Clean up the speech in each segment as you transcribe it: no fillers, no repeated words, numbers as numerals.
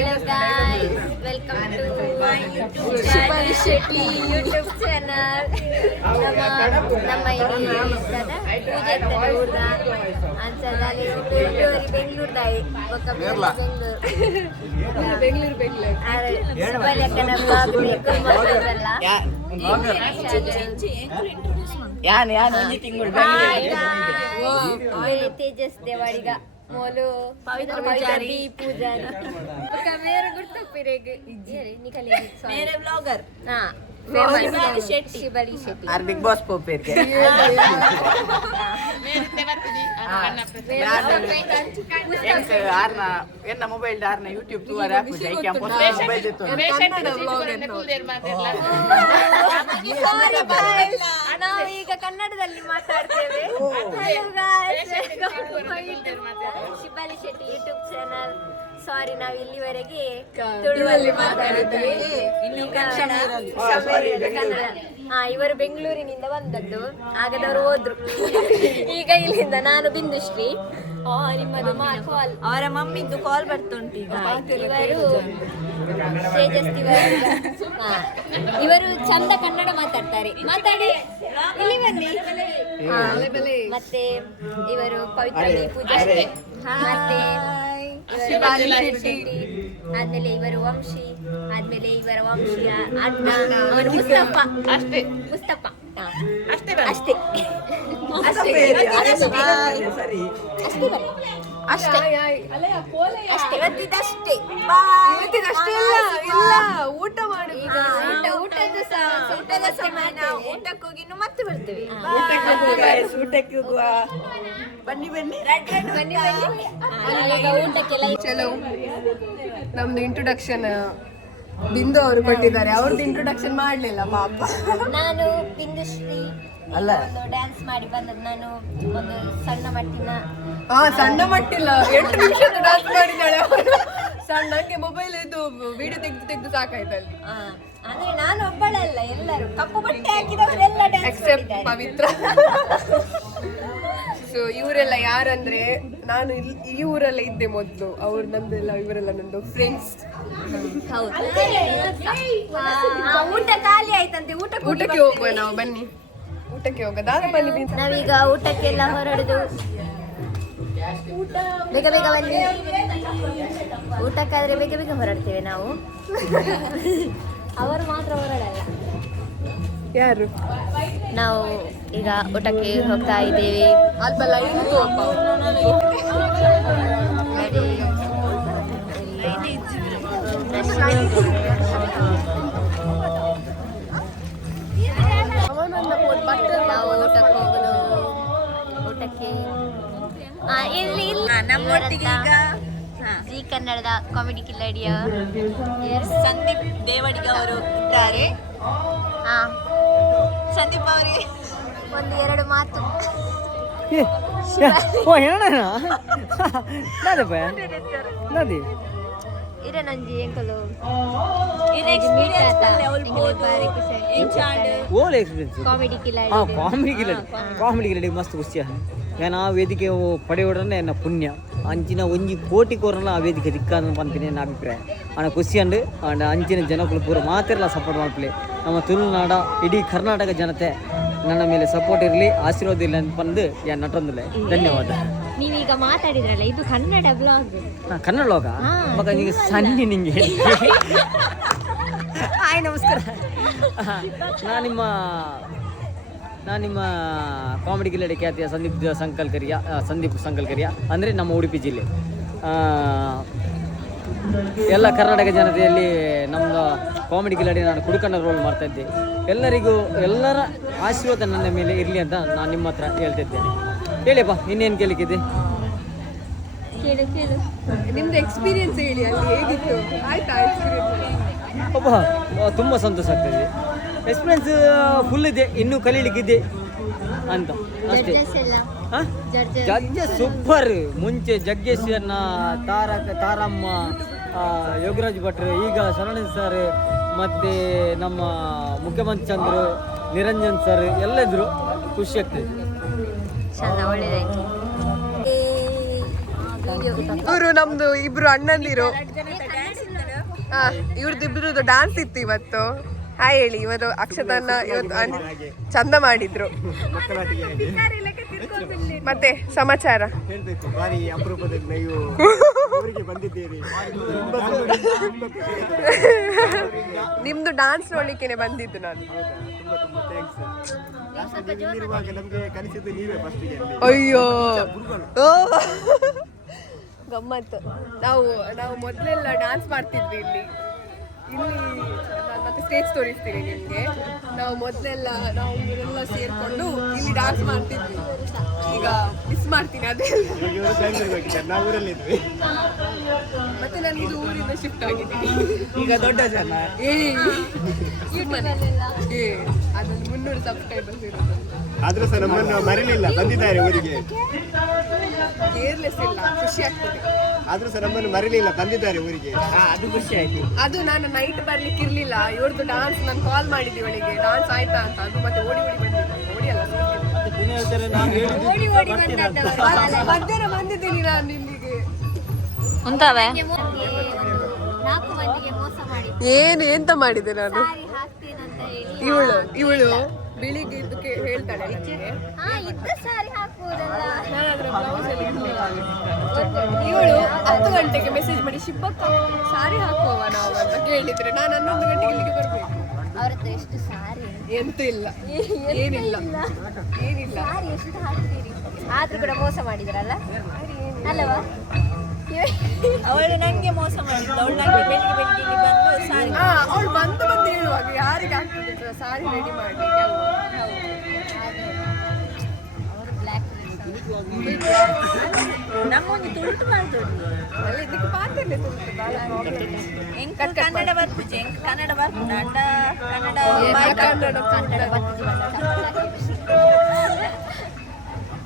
Hello guys, welcome to my YouTube channel. ನಮ್ಮ ಇಲ್ಲಿ ಇರ್ತದ ಪೂಜೆ ಇರ್ತದೆ ಊರ್ದ ಅಂಚದಲ್ಲಿ ಬೆಂಗಳೂರ್ದಾಯಿ ಬೆಂಗಳೂರು ಸುಬಲ್ಯಕ್ಕನ ಬ್ಲಾಗ್ ಬೇಕು ಮೊದಲಲ್ಲ ತೇಜಸ್ ದೇವಾಡಿಗ मोलू पवित्र पूजारी मेरे गुर्तु पिरेगे निकले मेरे ब्लॉगर हां शिबाली शेट्टी आर बिग बॉस को पेर के मेरे ಬರ್ತಿದಿ ಆರ್ನ ಎನ್ನ ಮೊಬೈಲ್ ದಾರ್ನ ಯೂಟ್ಯೂಬ್ ತುವರ ಪೂಜೆ ಕ್ಯಾಂಪಸ್ ಮೊಬೈಲ್ ಇತ್ತು ಕನ್ನಡ ಬ್ಲಾಗ್ ಅಂತ ಸಾರಿ ಗೈಸ್ ನಾವು ಈಗ ಕನ್ನಡದಲ್ಲಿ ಮಾತಾಡ್ತೇವೆ hello guys Shibali Shetty YouTube channel sorry ನಾವು ಇಲ್ಲಿವರೆಗೆ ತುಳುವಲ್ಲಿ ಮಾತಾಡಿದ್ವಿ ಇವರು ಬೆಂಗಳೂರಿನಿಂದ ಬಂದದ್ದು ಆಗದವರು ಹೋದ್ರು ಈಗ ಇಲ್ಲಿಂದ ನಾನು ಬಿಂದುಶ್ರೀ ನಿಮ್ಮದು ಕಾಲ್ ಅವರ ಮಮ್ಮಿದ್ದು ಕಾಲ್ ಬರ್ತುಂಟು ಈಗ ಇವರು ಚಂದ ಕನ್ನಡ ಮಾತಾಡ್ತಾರೆ ಮಾತಾಡಿ ಇಲ್ಲಿ ಬನ್ನಿ ಮತ್ತೆ ಇವರು ಪವಿತ್ರ ಪೂಜೆ ಮತ್ತೆ ಆದ್ಮೇಲೆ ಇವರು ವಂಶಿ ಆದ್ಮೇಲೆ ಇವರ ವಂಶಿಯ ಅಣ್ಣ ಅವರು ಮುಸ್ತಫ ಅಷ್ಟೇ ಮುಸ್ತಫ ಅಷ್ಟೇ ಅಷ್ಟೇ ಅಷ್ಟೇ ಇವತ್ತಿದಷ್ಟೇ ಇಲ್ಲ ಊಟ ಮಾಡಿ ಊಟದ ಸಮಯ ನಾವು ಊಟಕ್ಕೆ ಹೋಗಿ ಮತ್ತೆ ಬರ್ತೇವೆ ಊಟಕ್ಕೆ ಹೋಗುವ ಬನ್ನಿ ಬನ್ನಿ ಊಟಕ್ಕೆಲ್ಲ ಚಲೋ ನಮ್ದು ಇಂಟ್ರೊಡಕ್ಷನ್ ಬಿಂದು ಅವರು ಕೊಟ್ಟಿದ್ದಾರೆ ಅವ್ರದ್ದು ಇಂಟ್ರೊಡಕ್ಷನ್ ಮಾಡ್ಲಿಲ್ಲ ಪಾಪ ನಾನು ಬಿಂದುಶ್ರೀ ಅಲ್ಲ ಡ್ಯಾನ್ಸ್ ಮಾಡಿ ಬಂದದ್ದು ನಾನು ಒಂದು ಸಣ್ಣ ಮಟ್ಟಿನ ಸಣ್ಣ ಮಟ್ಟಿಲ್ಲ 8 ನಿಮಿಷದ ಡ್ಯಾನ್ಸ್ ಮಾಡಿದ್ದಾಳೆ ಸಣ್ಣ ನಂಗೆ ಮೊಬೈಲ್ ಇದು ವಿಡಿಯೋ ತೆಗೆದು ಸಾಕಾಯ್ತು ಅಲ್ಲಿ ಅಂದ್ರೆ ನಾನು ಒಬ್ಬಳಲ್ಲ ಎಲ್ಲರೂ ಕಪ್ಪು ಬಟ್ಟೆ ಹಾಕಿದವರೆಲ್ಲ ಡ್ಯಾನ್ಸ್ ಎಕ್ಸೆಪ್ಟ್ ಪವಿತ್ರ ಸೊ ಇವರೆಲ್ಲ ಯಾರಂದ್ರೆ ನಾನು ಈ ಊರಲ್ಲೇ ಇದ್ದೆ ಮೊದಲು ಅವ್ರು ನಂದೆಲ್ಲ ಇವರೆಲ್ಲ ನಂದು ಫ್ರೆಂಡ್ಸ್ ಊಟ ಖಾಲಿ ಆಯ್ತಂತೆ ಊಟಕ್ಕೆ ಹೋಗುವ ನಾವು ಬನ್ನಿ ಊಟಕ್ಕೆ ಹೋಗ ಬನ್ನಿ ನಾವೀಗ ಊಟಕ್ಕೆಲ್ಲ ಹೊರಡುದು ಬೇಗ ಬೇಗ ಬನ್ನಿ ಊಟಕ್ಕಾದ್ರೆ ಬೇಗ ಬೇಗ ಹೊರಡ್ತೇವೆ ನಾವು ಅವರು ಮಾತ್ರ ಹೊರಡಲ್ಲ ಯಾರು ನಾವು ಈಗ ಊಟಕ್ಕೆ ಹೋಗ್ತಾ ಇದ್ದೇವೆ ಅಲ್ಪ ಲೈನ್ ನಾವು ಊಟಕ್ಕೆ ಹೋಗುದು ಊಟಕ್ಕೆ ಇಲ್ಲಿ ನಮ್ಮೊಟ್ಟಿಗೆ ಈಗ ಜಿ ಕನ್ನಡದ ಕಾಮಿಡಿ ಕಿಲ್ಲಡಿಯ ಸಂದೀಪ್ ದೇವಡಿಗ ಅವರು ಇದ್ದಾರೆ. ಸಂದೀಪ್ ಅವರಿಗೆ ಒಂದು ಎರಡು ಮಾತು ಇರನಂಜಿ ಎಂಕಲು ಕಾಮಿಡಿ ಕಿಲಾಡಿ ಮಸ್ತ್ ಖುಷಿ ನಾನು ಆ ವೇದಿಕೆ ಪಡೆಯೋಡನೆ ನನ್ನ ಪುಣ್ಯ ಅಂಚಿನ ಒಂಜಿ ಕೋಟಿ ಕೋರಲ್ಲ ಆ ವೇದಿಕೆ ದಿಕ್ಕಾದ ಪಂತೀನಿ ನನ್ನ ಅಭಿಪ್ರಾಯ ಅಣ್ಣ ಖುಷಿ ಅಂಡ್ ಅಂಚಿನ ಜನಗಳು ಪೂರ ಮಾತೆಲ್ಲ ಸಪೋರ್ಟ್ ಮಾಡ್ಲಿ ನಮ್ಮ ತುಳುನಾಡ ಇಡೀ ಕರ್ನಾಟಕ ಜನತೆ ನನ್ನ ಮೇಲೆ ಸಪೋರ್ಟ್ ಇರಲಿ ಆಶೀರ್ವಾದ ಇರಲಿ ಅಂತ ಬಂದು ಯಾರು ನಟೊಂದಿಲ್ಲ ಧನ್ಯವಾದ. ನೀವೀಗ ಮಾತಾಡಿದ್ರಲ್ಲ ಇದು ಕನ್ನಡ ಬ್ಲಾಗ್ ಕನ್ನಡ ಬ್ಲಾಗ ಮಗ ನಿಂಗೆ ಸನ್ನಿ ನಿಂಗೆ ಹಾಯ್ ನಮಸ್ಕಾರ. ನಾನು ನಿಮ್ಮ ಕಾಮಿಡಿ ಕಿಲ್ಲಡಿ ಖ್ಯಾತಿಯ ಸಂದೀಪ್ ಸಂಕಲ್ಕರಿಯ ಅಂದರೆ ನಮ್ಮ ಉಡುಪಿ ಜಿಲ್ಲೆ ಎಲ್ಲ ಕರ್ನಾಟಕ ಜನತೆಯಲ್ಲಿ ನಮ್ಮದು ಕಾಮಿಡಿ ಕಿಲ್ಲಡಿ ನಾನು ಕುಡುಕಣ್ಣ ರೋಲ್ ಮಾಡ್ತಾಯಿದ್ದೆ. ಎಲ್ಲರ ಆಶೀರ್ವಾದ ನನ್ನ ಮೇಲೆ ಇರಲಿ ಅಂತ ನಾನು ನಿಮ್ಮ ಹತ್ರ ಹೇಳ್ತಿದ್ದೇನೆ. ಹೇಳಿಯಪ್ಪ ಇನ್ನೇನು ಕೇಳಲಿಕ್ಕಿದೆ? ನಿಮ್ದು ಎಕ್ಸ್ಪೀರಿಯನ್ಸ್ ಹೇಳಿ, ಅಲ್ಲಿ ಹೇಗಿತ್ತು? ಆಯ್ತಾ ಎಕ್ಸ್ಪೀರಿಯನ್ಸ್? ಒಬ್ಬ ತುಂಬ ಸಂತೋಷ ಆಗ್ತಾಯಿದೆ. ಎಕ್ಸ್ಪೀರಿಯನ್ಸ್ ಫುಲ್ ಇದೆ, ಇನ್ನೂ ಕಲೀಲಿಕ್ಕಿದೆ ಅಂತ ಅಷ್ಟೇ. Judges super. ಮುಂಚೆ ಜಗ್ಗೇಶ್ವರ್ನ ತಾರಮ್ಮ, ಯೋಗರಾಜ್ ಭಟ್ರು, ಈಗ ಶರಣ ಸರ್, ಮತ್ತು ನಮ್ಮ ಮುಖ್ಯಮಂತ್ರಿ ಚಂದ್ರು, ನಿರಂಜನ್ ಸರ್ ಎಲ್ಲ ಇದ್ರು. ಖುಷಿ ಆಗ್ತದೆ. ಇವರು ನಮ್ದು ಇಬ್ರು ಅಣ್ಣಂದಿರು. ಇವ್ರದ್ದು ಡಾನ್ಸ್ ಇತ್ತು ಇವತ್ತು. ಹಾಯ್ ಹೇಳಿ. ಇವತ್ತು ಅಕ್ಷತನ್ನ ಇವತ್ತು ಚಂದ ಮಾಡಿದ್ರು. ಮತ್ತೆ ಸಮಾಚಾರ ಹೇಳ್ಬೇಕು. ಬಾರಿ ಅಪರೂಪದಲ್ಲಿ ನೀವು ಊರಿಗೆ ಬಂದಿದ್ದೀರಿ. ನಿಮ್ದು ಡಾನ್ಸ್ ನೋಡ್ಲಿಕ್ಕೆ ಬಂದಿದ್ದು ನಾನು. ತುಂಬಾ ತುಂಬಾ ಥ್ಯಾಂಕ್ಸ್. ಇಲ್ಲಿರುವಾಗ ನಮ್ಗೆ ಕಲಿಸಿದ್ದು ನೀವೇ ಫಸ್ಟಿಗೆ. ಅಯ್ಯೋ ಗಮ್ಮತ್ತು. ನಾವು ಮೊದಲೆಲ್ಲ ಡಾನ್ಸ್ ಮಾಡ್ತಿದ್ವಿ ಇಲ್ಲಿ ನಾನು ಮತ್ತೆ ಸ್ಟೇಜ್ ತೋರಿಸ್ತೀನಿ ನಿಮಗೆ. ನಾವು ಮೊದಲೆಲ್ಲ ಇವರೆಲ್ಲ ಸೇರ್ಕೊಂಡು ಇಲ್ಲಿ ಡಾನ್ಸ್ ಮಾಡ್ತಿದ್ವಿ. ಈಗ ಮಿಸ್ ಮಾಡ್ತೀನಿ ಅದೆಲ್ಲ. ನಾವು ಊರಲ್ಲಿದ್ವಿ. ಮತ್ತೆ ನಾನು ಇದು ಊರಿಂದ ಶಿಫ್ಟ್ ಆಗಿದ್ದೀನಿ. ಈಗ ದೊಡ್ಡ ಜನ ಅದ್ರಲ್ಲಿ 300 ಸಬ್ಸ್ಕ್ರೈಬರ್ಸ್ ಇರೋದು. ಆದ್ರೂ ಸಹ ನಮ್ಮನ್ನು ಮರಿಲಿಲ್ಲ, ಬಂದಿದ್ದಾರೆ ಊರಿಗೆ. ಕೇರ್ಲೆಸ್ ಇಲ್ಲ, ಖುಷಿ ಆಗ್ತದೆ. ಆದ್ರೂ ಸಹ ನಮ್ಮನ್ನು ಮರಿಲಿಲ್ಲ, ಬಂದಿದ್ದಾರೆ ಊರಿಗೆ. ಅದು ಖುಷಿ ಆಯ್ತು. ಅದು ನಾನು ನೈಟ್ ಬರ್ಲಿಕ್ಕೆ ಇರ್ಲಿಲ್ಲ. ಇವ್ರದ್ದು ಡಾನ್ಸ್ ನಾನು ಕಾಲ್ ಮಾಡಿದ್ದೆ ಅವಳಿಗೆ, ಡಾನ್ಸ್ ಆಯ್ತಾ ಅಂತ. ಅದು ಮತ್ತೆ ಓಡಿ ಬಂದಿದ್ದೆ. ಓಡಿ ಅಲ್ಲ ಮಧ್ಯಾಹ್ನ ಬಂದಿದ್ದೀನಿ ನಾನು ಇಲ್ಲಿಗೆ. 4 ಮಂದಿಗೆ ಮೋಸ ಮಾಡಿ ಎಂತ ಮಾಡಿದೆ ನಾನು? ಸಾರಿ ಹಾಕ್ತೀನಂತ ಹೇಳಿ ಇವಳು ಬೆಳಿಗ್ಗೆ ಇದಕ್ಕೆ ಹೇಳ್ತಾಳೆ ನನಗೆ. ಇದ್ದ ಸಾರಿ ಹಾಕ್ಬೋದಲ್ಲ. ಇವಳು 10 ಗಂಟೆಗೆ ಮೆಸೇಜ್ ಮಾಡಿ, ಶಿಬ್ಬಕ್ಕ ಸಾರಿ ಹಾಕುವ ನಾವು ಅಂತ ಕೇಳಿದ್ರೆ ನಾನು 11 ಗಂಟೆಗೆ ಇಲ್ಲಿಗೆ ಬರ್ಬೇಕು. ಅವ್ರ ಹತ್ರ ಎಷ್ಟು ಸಾರಿ ಎಂತ ಇಲ್ಲ, ಏನಿಲ್ಲ. ಸಾರಿ ಎಷ್ಟು ಹಾಕ್ತೀರಿ? ಆದ್ರೂ ಕೂಡ ಮೋಸ ಮಾಡಿದ್ರಲ್ಲ ಅಲ್ಲವಾ? ಅವಳು ನಂಗೆ ಮೋಸ ಮಾಡಿದ್ಲು. ಅವಳು ನಂಗೆ ಬೆಳಿಗ್ಗೆ ಇಲ್ಲಿ ಬಂದು ಸಾರಿ ಅವಳು ಬಂದು ಹೇಳುವಾಗ ಯಾರಿಗೆ ಆಗ್ತದೆ ಸಾರಿ ರೆಡಿ ಮಾಡ್ಲಿಕ್ಕೆ ಅಲ್ವಾ? ಅವರು ಬ್ಲ್ಯಾಕ್ ನಮ್ಮೊಂದು ತುಳುಟು ಮಾಡ್ದೋಡು ಇದಕ್ಕೆ ಪಾತ್ರೆ ತುಳುಟು ಭಾಳ ಪ್ರಾಬ್ಲಮ್. ಎಂಕ ಕನ್ನಡ ಬರ್ಪುಜಿ, ಎಂಕ ಕನ್ನಡ ಬರ್ಪುಂಡು ಅಂಡ ಕನ್ನಡ ಕನ್ನಡ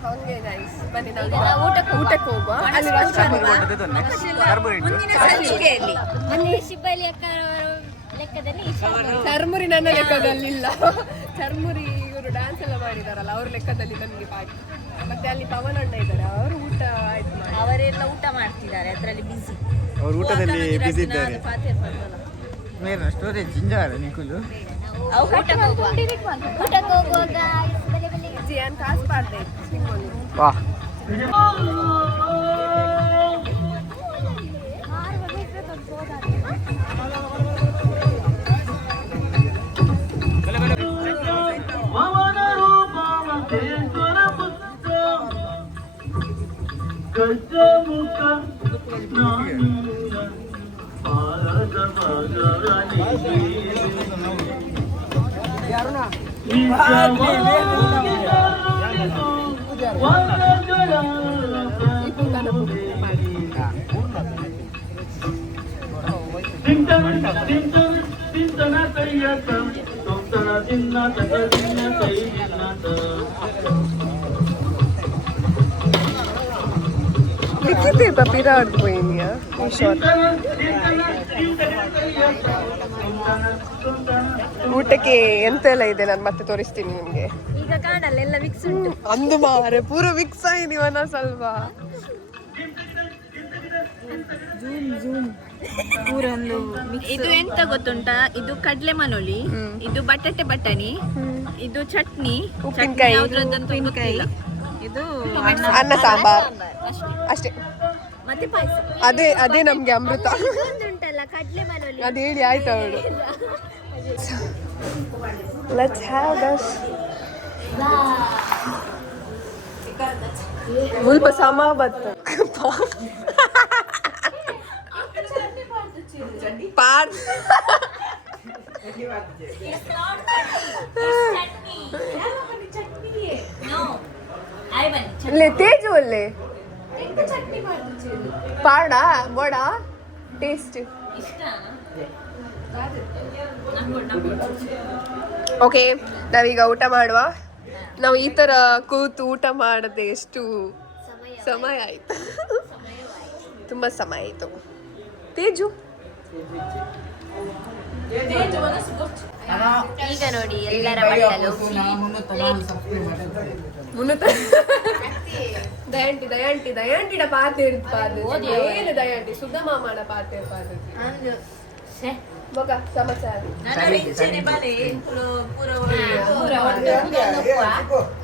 ಹಂಗೆ ನೈಸ್. ಬನ್ನಿ ನಾವು ಊಟಕ್ಕೆ ಹೋಗುವ. ಅಲ್ಲಿ ಮುಂದಿನ ಸಂಚಿಕೆಯಲ್ಲಿ ಮೊನ್ನೆ ಶಿಬ್ಬಲಿ ಅಕ್ಕ ಲೆಕ್ಕದಲ್ಲಿ ಚರ್ಮುರಿ ನನ್ನ ಲೆಕ್ಕದಲ್ಲಿ ಇಲ್ಲ. ಚರ್ಮುರಿ ಇವರು ಡ್ಯಾನ್ಸ್ ಎಲ್ಲ ಮಾಡಿದಾರಲ್ಲ ಅವ್ರ ಲೆಕ್ಕದಲ್ಲಿ ನನಗೆ ಪಾರ್ಟಿ. ಮತ್ತೆ ಅಲ್ಲಿ ಪವನ್ ಅಣ್ಣ ಇದ್ದಾರೆ, ಅವರು ಊಟ ಆಯ್ತು ಮಾಡಿ. ಅವರೆಲ್ಲ ಊಟ ಮಾಡ್ತಿದ್ದಾರೆ, ಅದರಲ್ಲಿ ಬಿಸಿ. ಅವರು ಊಟದಲ್ಲಿ ಬಿಸಿ ಇದ್ದಾರೆ. ಸ್ಟೋರೇಜ್ ಜಿಂಜಾರ ನಿಕುಲು ಊಟಕ್ಕೆ ಹೋಗುವಾಗ ಏನು ಕಾಸು ಪಾಡ್ದೆ ಸಿಂಗೋಲಿ. ವಾ Likite papira poinia. ಊಟಕ್ಕೆ ಎಂತೆಲ್ಲ ಇದೆ ನಾನು ಮತ್ತೆ ತೋರಿಸ್ತೀನಿ ನಿಮ್ಗೆ. ಈಗ ಕಾಣಲ್ಲ, ಎಲ್ಲ ಮಿಕ್ಸ್ ಉಂಟು. ಅಂದು ಮಾರೆ ಪೂರ ಮಿಕ್ಸ್ ಆಗಿದೀವನ ಸ್ವಲ್ಪ. ಇದು ಎಂತ ಗೊತ್ತುಂಟಾ? ಇದು ಕಡ್ಲೆ ಮನೋಳಿ, ಇದು ಬಟಾಟೆ ಬಟಾಣಿ, ಇದು ಚಟ್ನಿ, ಉಪ್ಪಿನಕಾಯಿ, ಯಾವ್ದ್ರದ್ದಂತೂ ಗೊತ್ತಿಲ್ಲ. ಇದು ಅನ್ನ ಸಾಂಬಾರ್ ಅಷ್ಟೇ. ಮತ್ತೆ ಪಾಯಸ. ಅದೇ ನಮ್ಗೆ ಅಮೃತ. ಉಂಟಲ್ಲ ಕಡ್ಲೆ ಮನೋಲಿ, ಅದು ಹೇಳಿ ಆಯ್ತು ಅವಳು. Let's have this. ಸ್ವಲ್ಪ ಸಮ ಬತ್ತು ಪಾರ್ ले तेज बोले ಪಾಡ ಬೋಡ ಟೇಸ್ಟ್. ಓಕೆ, ನಾವೀಗ ಊಟ ಮಾಡುವ. ನಾವು ಈ ತರ ಕೂತು ಊಟ ಮಾಡದೆ ಎಷ್ಟು ಸಮಯ ಆಯ್ತು. ತುಂಬಾ ಸಮಯ ಆಯ್ತು. ತೇಜು ಈಗ ನೋಡಿ ಎಲ್ಲರ ಬಟ್ಟಲು ದಯಾಂಟಿಡ ಪಾತೆ ಇರ್ಪಾದು ಏನು ದಯಾಂಟಿ ಸುಗಮ ಮಾಡ ಪಾತೆ ಇರ್ಪಾದು ಬೊಕ ಸಮಾಚಾರ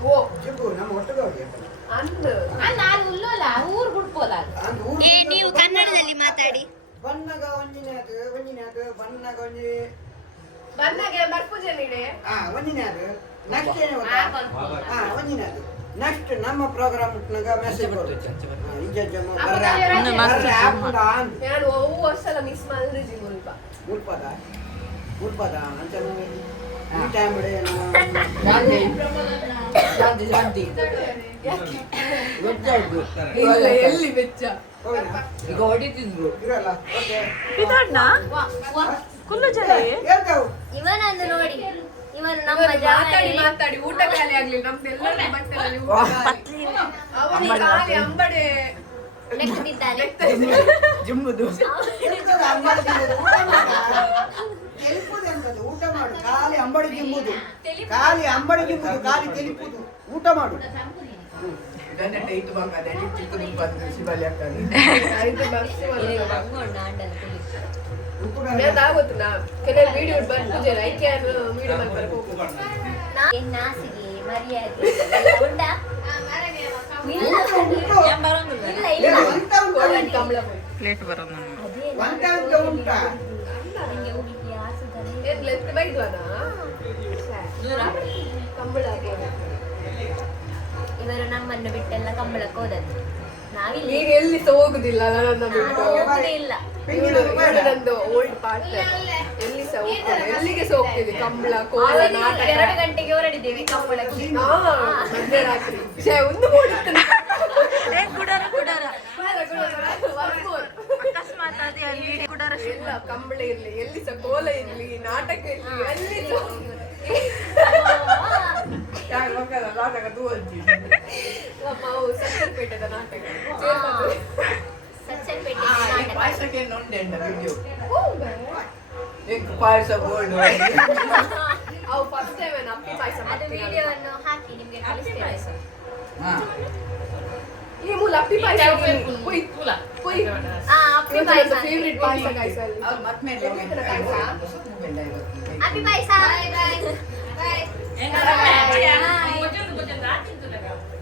ಓ ಅಂದು ಏ ನೀವು ಕನ್ನಡದಲ್ಲಿ ಮಾತಾಡಿ. ಬಣ್ಣಗ ಒಂಜಿನಾಗ ಬಣ್ಣಗ ಒಂಜಿ ಬಂದಾಗ ಬರ್ಪೂಜೆ ನೀಡೆ ಒಂಜಿನಾಗ ನೆಕ್ಸ್ಟ್ ಏನು ಒಂಜಿನಾಗ ನೆಕ್ಸ್ಟ್ ನಮ್ಮ ಪ್ರೋಗ್ರಾಮ್ ಮೆಸೇಜ್ ನಾನು ಒವ್ವು ವರ್ಷಲ ಮಿಸ್ ಮಾಡಿದ್ರಿ ಮುಲ್ಪದ ಅಂತ ಈ ಟೈಮ್ ಎಲ್ಲಿ ವೆಚ್ಚ ಈಗ ಹೊಡಿತಿದ್ರು ಇರಲ್ಲ ಇವನನ್ನು ನೋಡಿ, ಇವನು ನಮ್ಮ ಮಾತಾಡಿ ಜಾಗದಲ್ಲಿ ಮಾತಾಡಿ ಊಟ ಖಾಲಿ ಆಗ್ಲಿಲ್ಲ ನಮ್ದೆಲ್ಲರ ಬಟ್ಟೆಗಳಲ್ಲಿ ಊಟ ಖಾಲಿ. ಅವನಿಗೆ ಖಾಲಿ ಅಂಬಡೆ ಲೆಕ್ಕದಿದ್ದಾನೆ. ಜುಮ್ಮುದು ಊಟ ಮಾಡು. ಖಾಲಿ ಅಂಬಡಿ ಜಿಂಬುದು, ಖಾಲಿ ಅಂಬಡಿ ಜಿಂಬುದು, ಖಾಲಿ ತೆಲಿಪುದು, ಊಟ ಮಾಡು. ಇಟ್ಟು ಬಂಗಾದ ಚಿಕ್ಕದು ಬಂದು ಶಿಬಲಿ ಆಗ್ತದೆ. ಆಗುತ್ತಲ್ಲ ಕೆಲವು ವಿಡಿಯೋ ಬಂದು ಪೂಜೆ ಐಕೆ ವಿಡಿಯೋ ಮಾಡ್ತಾರೆ ನಾಸಿಗೆ ಮರ್ಯಾದೆ ಎಲ್ಲ ಉಂಟಾ? ಇಲ್ಲ ಇಲ್ಲ ಕಂಬಳ ಪ್ಲೇಟ್ ಬರೋದು ಅದೇ ಉಂಟಾ ನನಗೆ ಹುಡುಗಿ ಆಸೆದಾನೆ. ಲೆಫ್ಟ್ ಬೈದ್ವಾನ ಕಂಬಳ ಇವರು ನಮ್ಮನ್ನು ಬಿಟ್ಟೆಲ್ಲ ಕಂಬಳಕ್ಕೆ ಹೋದದ್ದು. ನಾವಿಲ್ಲಿ ಈಗ ಎಲ್ಲಿ ಸಹ ಹೋಗುದಿಲ್ಲ ನನ್ನ ಬಿಟ್ಟು ಹೋಗುದೇ ಇಲ್ಲ. ನಂದು ಓಲ್ಡ್ ಪಾರ್ಟ್ ಎಲ್ಲಿ ಸಹ ಹೋಗ್ತದೆ, ಎಲ್ಲಿಗೆ ಸಹ ಹೋಗ್ತಿದ್ವಿ ಕಂಬಳ ಕೋಲ ಆವತ್ತು ನಾಟಕ 2 ಗಂಟೆಗೆ ಹೊರಡಿದ್ದೇವೆ ಕಂಬಳಕ್ಕೆ. ಮಧ್ಯರಾತ್ರಿ ಒಂದು ಓಡಿಸ್ತಾನೆ ಎಲ್ಲ ಕಂಬಳ ಇರ್ಲಿ ಎಲ್ಲಿ ಸಹ ಕೋಲ ಇರ್ಲಿ ನಾಟಕ ಇರ್ಲಿ ಎಲ್ಲಿ ನಾಟಕ ತೂವಲ್ತಿ ನಾವು ಸಕ್ಕರ್ಪೇಟೆದ ನಾಟಕ ಸಚ್ಚಲ್ಪೇಟೆ ಪಾಯಸಕ್ಕೆ ನೊಂಡೆ ವಿಡಿಯೋ ಪಾಯಸ ಗೋಲ್ಡ್ ಅವು ಫಸ್ಟ್ ಟೈಮ್ ಅಪ್ಪಿ ಪಾಯಸ ಅದು ವಿಡಿಯೋವನ್ನು ಹಾಕಿ ನಿಮಗೆ ಕಳಿಸ್ತೇವೆ. ಈ ಮೂಲ ಅಪ್ಪಿ ಪಾಯಸ ಕುಯ್ ಕುಯ್ ಅಪ್ಪಿ ಪಾಯಸ ಫೇವರಿಟ್ ಪಾಯಸ ಗಾಯ್ಸ್ ಅಲ್ಲಿ ಮತ್ತೆ ಅಪ್ಪಿ ಪಾಯಸ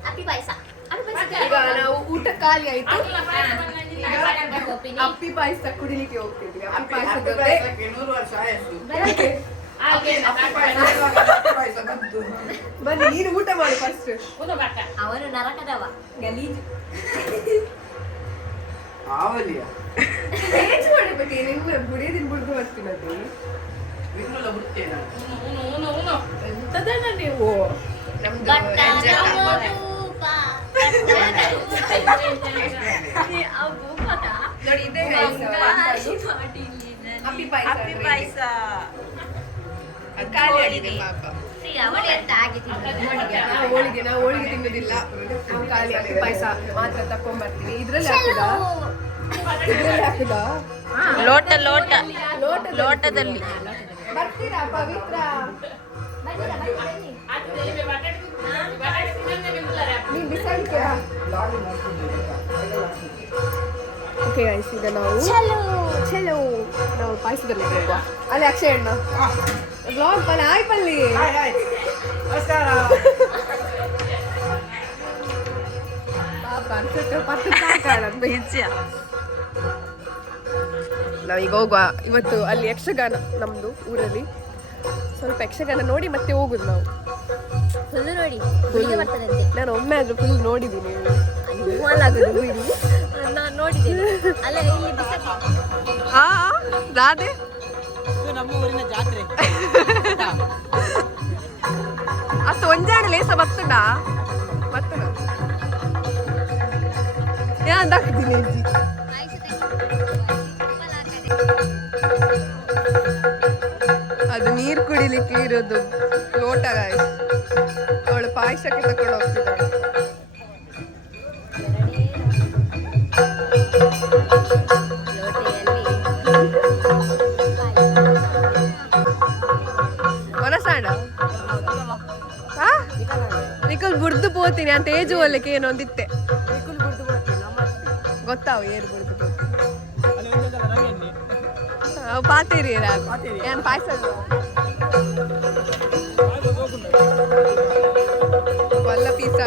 ಅಪ್ಪಿ ಪಾಯಸ ಈಗ ನಾವು ಊಟ ಖಾಲಿ ಆಯ್ತು. ಅಪ್ಪಿ ಪಾಯಸ ಕುಡಿಲಿಕ್ಕೆ ಹೋಗ್ತಿದ್ವಿ. ಅಪ್ಪಿ ಪಾಯಸ ಜೊತೆ 100 ವರ್ಷ ಆಯ್ತು ಪಾಯಸ ಬಂತು. ಬನ್ನಿ ನೀನು ಊಟ ಮಾಡಿ ಫಸ್ಟ್. ಅವನು ನರಕದವ ಗಲೀಜು. ಆವಲಿಯ ಟೇಸ್ಟ್ ಮಾಡಬೇಕು ನಿನ್ನ ಬುಡಿಯದಿನ ಬುಡ್ದು ಬರ್ತೀನಿ ಅದು ವಿನ್ನುಲ ಬುಟ್ಟೇನ ಎಂತದನ್ನ ನೀವು ನಮ್ದು ನೋಡಿ ಇದೇ ಅಪ್ಪಿ ಪಾಯಸ ಖಾಲಿ ಆಗಿದೆ ಪಾಪ. ನಾವು ಹೋಳಿಗೆ ತಿನ್ನೋದಿಲ್ಲ. ನಾವು ಖಾಲಿ ಅಪ್ಪಿ ಪಾಯಸ ಮಾತ್ರ ತಕೊಂಡ್ಬರ್ತೀವಿ. ಇದ್ರಲ್ಲಿ ಹಾಕುದಾ ಲೋಟದಲ್ಲಿ ಬರ್ತೀರಾ ಪವಿತ್ರ? ನೀನ್ ಬಿಸಾಡ್ತೀರಾ? ಓಕೆ ಗೈಸ್, ಈಗ ನಾವು ನಾವು ಪಾಯಸದಲ್ಲಿ ಹೋಗುವ. ಅಲ್ಲಿ ಅಕ್ಷಯ ಅಣ್ಣ ಬ್ಲಾಗ್ ಬಲ್ಲ ಆಯ್ ಪಲ್ಲಿ ನಮಸ್ಕಾರ ಪಾಪ ಪತ್ತು ನಾವೀಗ ಹೋಗುವ. ಇವತ್ತು ಅಲ್ಲಿ ಯಕ್ಷಗಾನ ನಮ್ದು ಊರಲ್ಲಿ, ಸ್ವಲ್ಪ ಯಕ್ಷಗಾನ ನೋಡಿ ಮತ್ತೆ ಹೋಗುದು ನಾವು. ಫುಲ್ ನೋಡಿ ಹುಡುಗಿ ಬರ್ತದಂತೆ. ನಾನು ಒಮ್ಮೆ ಆದ್ರೂ ಫುಲ್ ನೋಡಿದ್ದೀನಿ. ಆಗುದು ನಾನು ನೋಡಿದ್ದೇನೆ. ಅಲ್ಲ ಇಲ್ಲಿ ಬಿಸಾಕಿ ರಾಧೆ ಇದು ನಮ್ಮ ಊರಿನ ಜಾತ್ರೆ. ಅಷ್ಟು ಒಂಜಾಣ ಲೇಸ ಬತ್ತುಂಡ ಯಾನ್ ಹಾಕ್ತೀನಿ ಅಜ್ಜಿ. ಅದು ನೀರು ಕುಡಿಲಿಕ್ಕೆ ಇರೋದು ಲೋಟ ಗಾಯ್ಸ್. ಅವಳು ಪಾಯಸಕ್ಕೆ ತಕೊಂಡು ಹೋಗ್ತಿದ್ದಾಳೆ. ಮನಸಾಡ ನಿಖಲ್ ಬುಡ್ದು ಪೋತೀನಿ ಅಂತ ಏಜು ಒಲ್ಲಕ್ಕೆ ಏನೊಂದಿತ್ತೆ ಗೊತ್ತಾವು ಏರು ಬುಡ್ದು ಪೋತೀನಿ. ಪಾತೇರಿ ಏನು ಪಾಯಸ ಒಲ್ಲ ಪೀಸ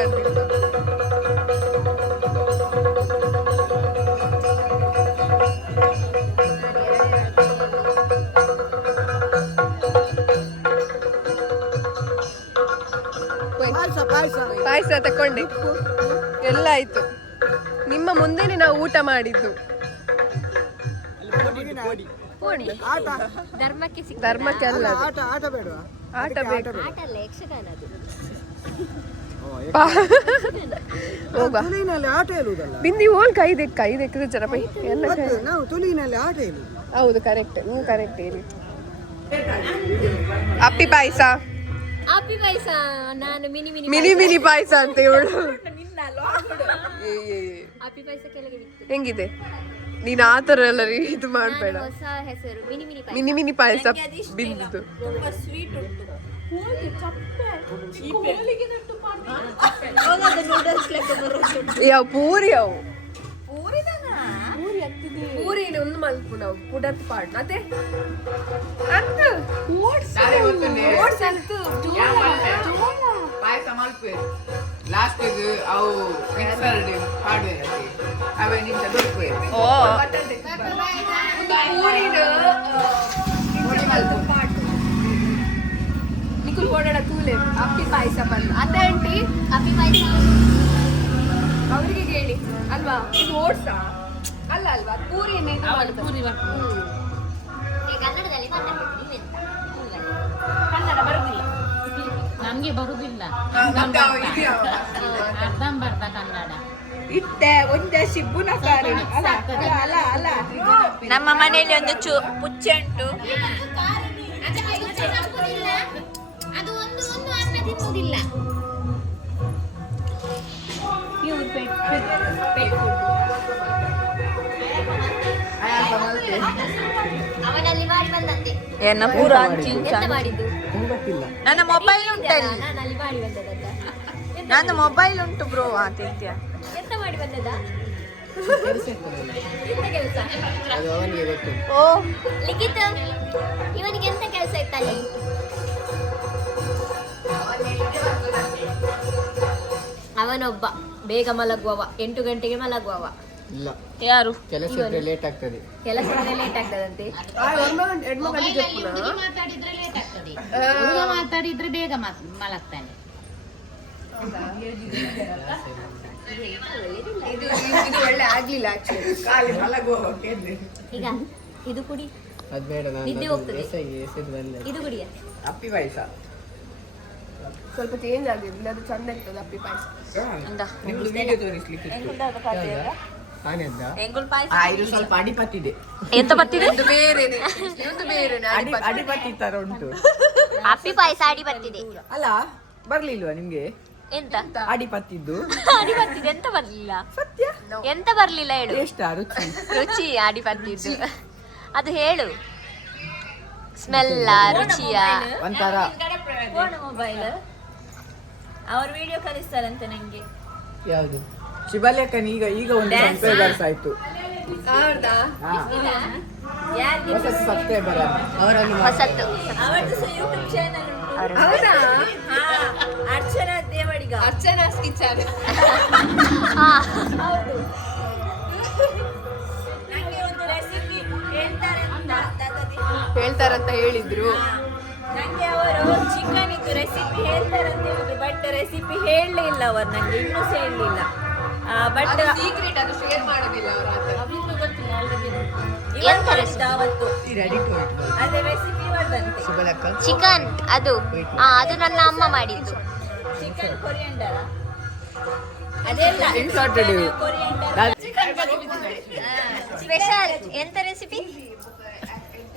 ಪಾಯಸ ತಕೊಂಡೆ ಎಲ್ಲ ಆಯ್ತು. ನಿಮ್ಮ ಮುಂದೆನೆ ನಾವು ಊಟ ಮಾಡಿದ್ದು. ಧರ್ಮಕ್ಕೆ ಸಿಕ್ಕ ಧರ್ಮಕ್ಕೆ ಅಲ್ಲ ಅದು. ಆಟ ಬೇಡವಾ? ಆಟ ಬೇಕು. ಆಟ ಅಲ್ಲ, ಯಕ್ಷಗಾನ ಅದು. ಹೋಗುವ ತುಳಿನಲ್ಲಿ ಆಟ ಹೇಳುವುದಲ್ಲ. ಬಿಂದಿ ಹೋಲ್ ಕೈದೆಕ್ಕಿದ ಜನಪ ಎಲ್ಲ ನಾವು ತುಳಿನಲ್ಲಿ ಆಟ ಹೇಳುದು. ಹೌದು ಕರೆಕ್ಟ್, ನೀವು ಕರೆಕ್ಟ್ ಹೇಳಿ. ಅಪ್ಪಿ ಪಾಯಸ, ಅಪ್ಪಿ ಪಾಯಸ. ನಾನು ಮಿನಿ ಮಿನಿ ಪಾಯಸ ಅಂತ ಹೇಳು. ಅಪ್ಪಿ ಪಾಯಸ ಕೆಳಗೆ ಬಿತ್ತು. ಹೆಂಗಿದೆ? ನೀನ್ ಆತರ ಎಲ್ಲ ಇದು ಮಾಡ್ಬೇಡ. ಹೊಸ ಹೆಸರು ಮಿನಿ ಪಾಯಸ ಬಿಂದು. ಯಾವ ಪೂರಿ ಅವು ಪೂರಿ ಒಂದು ಮಲ್ಪು ನಾವು ಪುಡತ್ ಪಾಡ್ ಅದೇ ಪಾಯಸ ಮಲ್ಪೆ ಲಾಸ್ಟ್ ಅವು ಮಿಕ್ಸರ್ ಹಾರ್ಡ್ವೇರ್ ಅವೇ ನಿಂತ ದೊಡ್ಡ ನಿಖಿಲ್ ಕೊಡೋಣ ತೂಲೆ ಅಪ್ಪಿ ಪಾಯಸ ಬಂದು ಅದೇ ಆಂಟಿ ಅಪ್ಪಿ ಪಾಯಸ ಅವರಿಗೆ ಹೇಳಿ ಅಲ್ವಾ. ಇದು ಓಟ್ಸಾ ಅಲ್ಲ ಅಲ್ವಾ? ಪೂರಿ ಕನ್ನಡದಲ್ಲಿ ಮಾತಾಡ್ತೀವಿ. ಕನ್ನಡ ಬರುದಿಲ್ಲ ನಮ್ಗೆ ಬರುದಿಲ್ಲ, ಅರ್ಧಂಬರ್ಧ ಕನ್ನಡ. ಇಟ್ಟೆ ಒಂದೇ ಶಿಬ್ಬುನ ಕಾರಣ ಅಲ್ಲ ಅಲ್ಲ ಅಲ್ಲ ನಮ್ಮ ಮನೆಯಲ್ಲಿ ಒಂದು ಪುಚ್ಚೆ ಉಂಟು. ಅದು ಒಂದು ಅನ್ನ ತಿನ್ನುವುದಿಲ್ಲ. ಅವನಲ್ಲಿ ಮಾಡಿ ಬಂದಂತೆ. ಏನ ಪೂರ ಹಂಚಿ ಎಂತ ಮಾಡಿದ್ದು? ನನ್ನ ಮೊಬೈಲ್ ಉಂಟಲ್ಲಿ, ನಾನಲ್ಲಿ ಮಾಡಿ ಬಂದದಲ್ಲ. ನನ್ನ ಮೊಬೈಲ್ ಉಂಟು ಬ್ರೋ. ತಿಂತ್ಯ ಎಂತ ಮಾಡಿ ಬಂದದ? ಎಂತ ಕೆಲಸ? ಓ ಲಿಖಿತ್, ಇವನಿಗೆ ಎಂತ ಕೆಲಸ ಇತ್ತಲ್ಲಿ? ಅವನೊಬ್ಬ ಬೇಗ ಮಲಗುವವ, 8 ಗಂಟೆಗೆ ಮಲಗುವವ. ಇಲ್ಲ, ಯಾರು? ಕೆಲಸಕ್ಕೆ ಲೇಟ್ ಆಗ್ತದೆ. ಕೆಲಸಕ್ಕೆ ಲೇಟ್ ಆಗ್ತದಂತೆ. ಮಾತಾಡಿದ್ರೆ ಬೇಗ ಮಲಗ್ತಾನೆ. ಇದು ಒಳ್ಳೆ ಆಗ್ಲಿಲ್ಲ ಆಕ್ಚುಲಿ. ಖಾಲಿ ಮಲಗುವ ಈಗ ಇದು ಕುಡಿ, ಅದು ಬೇಡ, ನಿದ್ದೆ ಹೋಗ್ತದೆ. ನಾನು ಇದು ಕುಡಿಯ. ಅಪ್ಪಿ ಪಾಯಸ ಸ್ವಲ್ಪ ಚೇಂಜ್ ಆಗಿದೆ, ಅದು ಚಂದ ಇರ್ತದೆ ಅಪ್ಪಿ ಪಾಯಸ. ನಿಮ್ದು ವಿಡಿಯೋ ತೋರಿಸ್ಲಿಕ್ಕೆ ಎಂಗುಲ್ ಪಾಯಸ. ಇದು ಸ್ವಲ್ಪ ಅಡಿಪತ್ತಿದೆ. ಎಂತ ಬತ್ತಿದೆ? ಇದು ಬೇರೆನೆ, ಇದು ಬೇರೆನೆ. ಅಡಿಪತ್ತಿ ತರ ಉಂಟು. ಅಪ್ಪಿ ಪಾಯಸ ಅಡಿ ಬರ್ತಿದೆ. ಅಲ್ಲ ಬರ್ಲಿಲ್ವಾ ನಿಮ್ಗೆ ಎಂತ ಅಡಿಪತ್ತಿದ್ದು? ಅಡಿ ಬರ್ತಿದೆ. ಎಂತ ಬರ್ಲಿಲ್ಲ? ಸತ್ಯ ಎಂತ ಬರ್ಲಿಲ್ಲ ಹೇಳು. ಎಷ್ಟಾ ರುಚಿ? ರುಚಿ ಅಡಿ ಬರ್ತಿದ್ದು ಅದು ಹೇಳು. ಸ್ಮೆಲ್ಲ, ರುಚಿಯ ಒಂಥರ ಮೊಬೈಲ್. ಅವ್ರು ವಿಡಿಯೋ ಕಲಿಸ್ತಾರಂತೆ ನಂಗೆ. ಯಾವುದು? ಶಿವಲೇಖನ್ ಈಗ ಒಂದು ಸಬ್ಸ್ಕ್ರೈಬರ್ಸ್ ಆಯ್ತು. ಹೌದಾ? ಹೊಸ ಸಬ್ಸ್ಕ್ರೈಬರ್ ಅವರನ್ನು ಹೊಸತ್ತು. ಅವರದ್ದು ಯೂಟ್ಯೂಬ್ ಚಾನಲ್ ಉಂಟು. ಹೌದಾ? ಅರ್ಚನಾ ದೇವಡಿಗ. ಅರ್ಚನಾಸ್ ಕಿಚನ್. ಹೌದು. ನಂಗೆ ಒಂದು ರೆಸಿಪಿ ಹೇಳ್ತಾರಂತ ಹೇಳಿದ್ರು. ನಂಗೆ ಅವರು ಚಿಕನ್ ಇದ್ದು ರೆಸಿಪಿ ಹೇಳ್ತಾರಂತ ಹೇಳಿದ್ರು, ಬಟ್ ರೆಸಿಪಿ ಹೇಳಲಿಲ್ಲ ಅವರು ನಂಗೆ, ಇನ್ನೂ ಸಹ ಹೇಳಲಿಲ್ಲ. ಬಟ್ ಸೀಕ್ರೆಟ್, ಅದು ಶೇರ್ ಮಾಡೋದಿಲ್ಲ ಅವರ ಹತ್ರ. ಅವನಿಗೂ ಗೊತ್ತಿಲ್ಲ. ಇವತ್ತು ಅವತ್ತು ಅದೇ ರೆಸಿಪಿ ಬಂದಂತೆ. ಚಿಕನ್ ಅದು ಅದು ನನ್ನ ಅಮ್ಮ ಮಾಡಿದ್ದು. ಚಿಕನ್ ಕೊರಿಯಂಡರ ಅದೆಲ್ಲ ಸ್ಪೆಷಲ್. ಎಂತ ರೆಸಿಪಿ?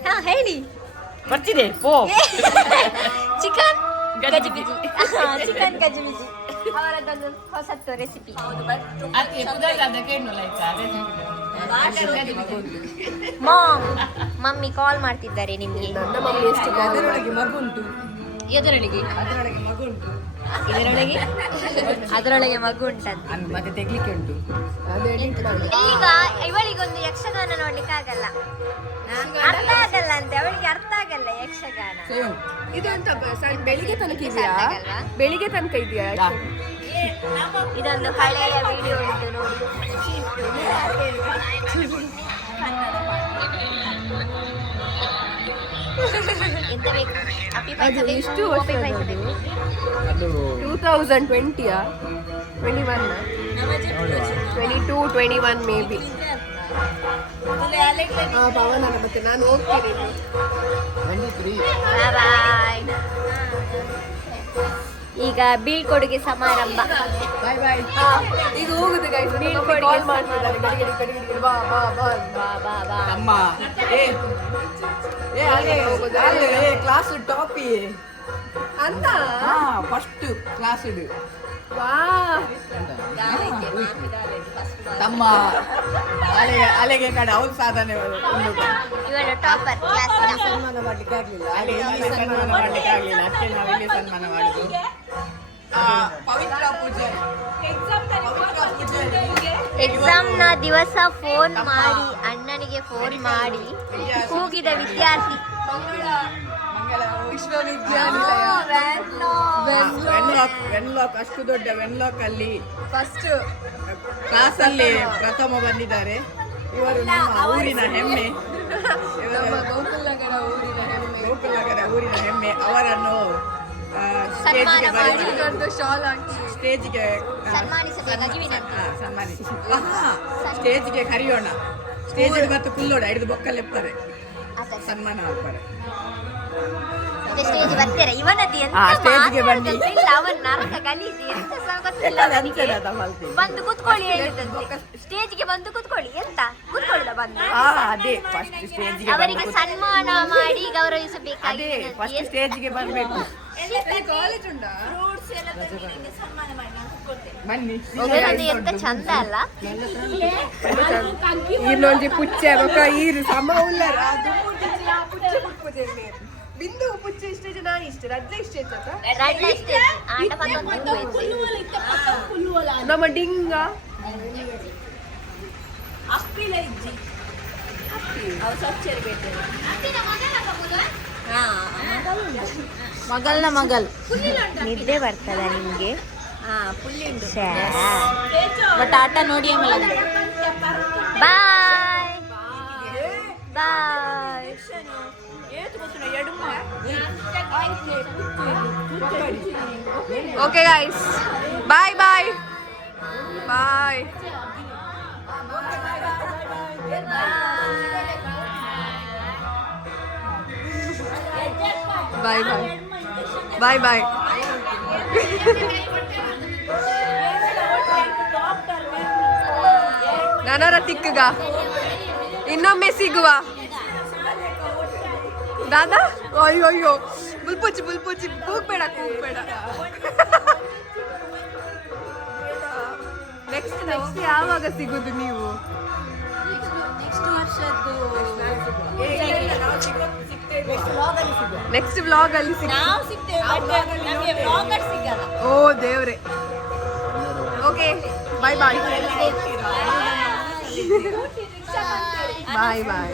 ಹಾ ಹೇಳಿ. ಬರ್ತಿದೆ ಪೋ. ಚಿಕನ್ ಗಜಿಬಿಜಿ. ಚಿಕನ್ ಗಜಿಬಿಜಿ ಅವರದ್ದೊಂದು ಹೊಸತ್ತು ರೆಸಿಪಿ. ಮಮ್ಮಿ ಕಾಲ್ ಮಾಡ್ತಿದ್ದಾರೆ ನಿಮ್ಗೆ. ನನ್ನ ಮಮ್ಮಿ ಎಷ್ಟು ಅದರೊಳಗೆ ಮಗು ಉಂಟು. ಎದರೊಳಗೆ? ಅದರೊಳಗೆ ಮಗು ಉಂಟು. ಇದರೊಳಗೆ ಅದರೊಳಗೆ ಮಗು ಉಂಟಂತೆ. ಮತ್ತೆ ತೆಗ್ಲಿಕ್ಕೆ ಉಂಟು. ಈಗ ಇವಳಿಗೊಂದು ಯಕ್ಷಗಾನ ನೋಡ್ಲಿಕ್ಕೆ ಆಗಲ್ಲ. ಅರ್ಥ ಆಗಲ್ಲ ಅಂತೆ ಅವಳಿಗೆ, ಅರ್ಥ ಆಗಲ್ಲ ಯಕ್ಷಗಾನ. ಇದು ಅಂತ ಬೆಳಿಗ್ಗೆ ತನಕ ಇದೆಯಾ? ಬೆಳಿಗ್ಗೆ ತನಕ ಇದೆಯಾ? ಇದೊಂದು ಹಳೆಯ ವಿಡಿಯೋ ಉಂಟು ನೋಡಿ. ಎಂತ ಬೇಕು? ಅಪ್ಪಿ ಪಾಯ್ಸ ಅದು ಬೇಕು? ಎಷ್ಟು ಅಪ್ಪಿ ಪಾಯ್ಸ ವರ್ಷದ್ದು? ಬೇಕು? ಅದು 2020ಯಾ 21 22 21 ಮೇ ಬಿ. ಪವನ ಮತ್ತೆ ನಾನು ಹೋಗ್ತೀನಿ. ಬಾಯ್. ಈಗ ಬೀಳ್ಕೊಡುಗೆ ಸಮಾರಂಭ. ಬಾಯ್ ಬಾಯ್. ಈಗ ಹೋಗುದು ಗೈಸ್. ಕಾಲ್ ಮಾಡ್ತಿದ್ದಾರೆ ಗಡಿಗಡಿ ಗಡಿಗಡಿ. ಬಾ ಬಾ ಬಾ ಬಾ ಬಾ ಬಾ. ಅಮ್ಮ ಕ್ಲಾಸ್ ಟಾಪಿ ಅಂತ. ಫಸ್ಟ್ ಕ್ಲಾಸ್ ಇಡು ವಾ ತಮ್ಮ ಅಲೆಗೆ ಕಡೆ ಅವ್ರ ಸಾಧನೆ ಇವಳು ಟಾಪರ್ ಕ್ಲಾಸ್. ಸನ್ಮಾನ ಮಾಡ್ಲಿಕ್ಕೆ ಆಗ್ಲಿಲ್ಲ. ಸನ್ಮಾನ ಮಾಡ್ಲಿಕ್ಕೆ ಆಗ್ಲಿಲ್ಲ, ಅದಕ್ಕೆ ನಾವು ಇಲ್ಲಿ ಸನ್ಮಾನ ಮಾಡಿದ್ದು. ಪವಿತ್ರ ಪೂಜಾರಿ ಎಕ್ಸಾಮ್ ನ ದಿವಸ ಫೋನ್ ಮಾಡಿ, ಅಣ್ಣನಿಗೆ ಫೋನ್ ಮಾಡಿ ಕೂಗಿದ ವಿದ್ಯಾರ್ಥಿ. ವಿಶ್ವವಿದ್ಯಾನಿಲಯ ವೆನ್ಲಾಕ್ ಅಷ್ಟು ದೊಡ್ಡ ವೆನ್ಲಾಕ್ ಅಲ್ಲಿ ಫಸ್ಟ್ ಕ್ಲಾಸ್ ಅಲ್ಲಿ ಪ್ರಥಮ ಬಂದಿದ್ದಾರೆ. ಇವರು ನಮ್ಮ ಊರಿನ ಹೆಮ್ಮೆ, ನಮ್ಮ ಗೋಕುಲನಗರ ಊರಿನ ಹೆಮ್ಮೆ. ಗೋಕುಲನಗರ ಊರಿನ ಹೆಮ್ಮೆ. ಅವರನ್ನು ಸ್ಟೇಜ್ಗೆ ಬರಲಿ, ದೊಡ್ಡ ಶಾಲ್ ಹಾಕಿ ಸ್ಟೇಜ್ಗೆ ಸನ್ಮಾನಿಸಬೇಕಾಗಿ ವಿನಂತಿ. ಸನ್ಮಾನಿಸಿ ಸ್ಟೇಜ್ಗೆ ಕರೆಯೋಣ. ಸ್ಟೇಜ್ ಮತ್ತು ಕುಲ್ಲೋಡ ಹಿಡಿದು ಬೊಕ್ಕಲೆಪ್ಪರೆ ಸನ್ಮಾನ ಆಗ್ತಾರೆ. ಸ್ಟೇಜ್ ಬರ್ತೀರಾ? ಇವನದ್ದು ಎಂತ ಸ್ಟೇಜ್ಗೆ ಬನ್ನಿ. ಮಾತಾಡುದಿಲ್ಲ, ಅವನ್ ನರಕ ಗಲೀಜು ಎಂತ ಸಹ ಗೊತ್ತಿಲ್ಲ ನನಗೆ. ಬಂದು ಕೂತ್ಕೊಳ್ಳಿ ಹೇಳಿದಂತೆ, ಸ್ಟೇಜ್ಗೆ ಬಂದು ಕೂತ್ಕೊಳ್ಳಿ. ಎಂತ ಕೂತ್ಕೊಳ್ಳಿಲ್ಲ ಬಂದು ಅದೇ ಫಸ್ಟ್ ಸ್ಟೇಜ್ಗೆ ಅವರಿಗೆ ಸನ್ಮಾನ ಮಾಡಿ ಅದೇ ಗೌರವಿಸಬೇಕಾಗಿ ಫಸ್ಟ್ ಸ್ಟೇಜ್ಗೆ ಬರಬೇಕು. ಕಾಲೇಜ್ ಉಂಟಾ? ಬನ್ನಿ. ಇವರದ್ದು ಎಂತ ಚಂದ ಅಲ್ಲ. ಈರ್ನೊಂಜಿ ಪುಚ್ಚೆ ಬೊಕ್ಕ ಈರು ಸಮ ಉಲ್ಲರ ಅದು ಪುಚ್ಚೆ ಪುಚ್ಚೆ ಬಿಂದು ಪುಚ್ಚೆ ಇಷ್ಟ ಜನ ಇಷ್ಟ ರಡ್ಲೆ ಇಷ್ಟ ಇತ್ತ ರಡ್ಲ ಇಷ್ಟೇ. ಆಟ ಮತ್ತೊಂದು ನಮ್ಮ ಡಿಂಗ ಮಗಲ್ನ ಮಗಲ್ ನಿದ್ದೆ ಬರ್ತದ ನಿಮ್ಗೆ? ಬಟ್ ಆಟ ನೋಡಿ ಆಮೇಲೆ ಬಾಯ್ ಬಾಯ್. ಓಕೆ ಗೈಸ್ ಬಾಯ್ ಬಾಯ್ ಬಾಯ್. ಬಾಯ್ ಬಾಯ್ ಬಾಯ್ ಬಾಯ್. ನನರ ತಿಕ್ಕಗ ಇನ್ನೊಮ್ಮೆ ಸಿಗುವ ದಾದಾ. ಅಯ್ಯೋ ಅಯ್ಯೋ ಬುಲ್ಪುಚ್ಚಿ ಬುಲ್ಪುಚ್ಚಿ ಕೂಗ್ಬೇಡ ಕೂಗ್ಬೇಡ. ನೆಕ್ಸ್ಟ್ ನೆಕ್ಸ್ಟ್ ಯಾವಾಗ ಸಿಗುದು ನೀವು? ನೆಕ್ಸ್ಟ್ ವ್ಲಾಗ್ ಅಲ್ಲಿ ಓ ದೇವ್ರೆ. ಓಕೆ ಬಾಯ್ ಬಾಯ್ ಬಾಯ್ ಬಾಯ್.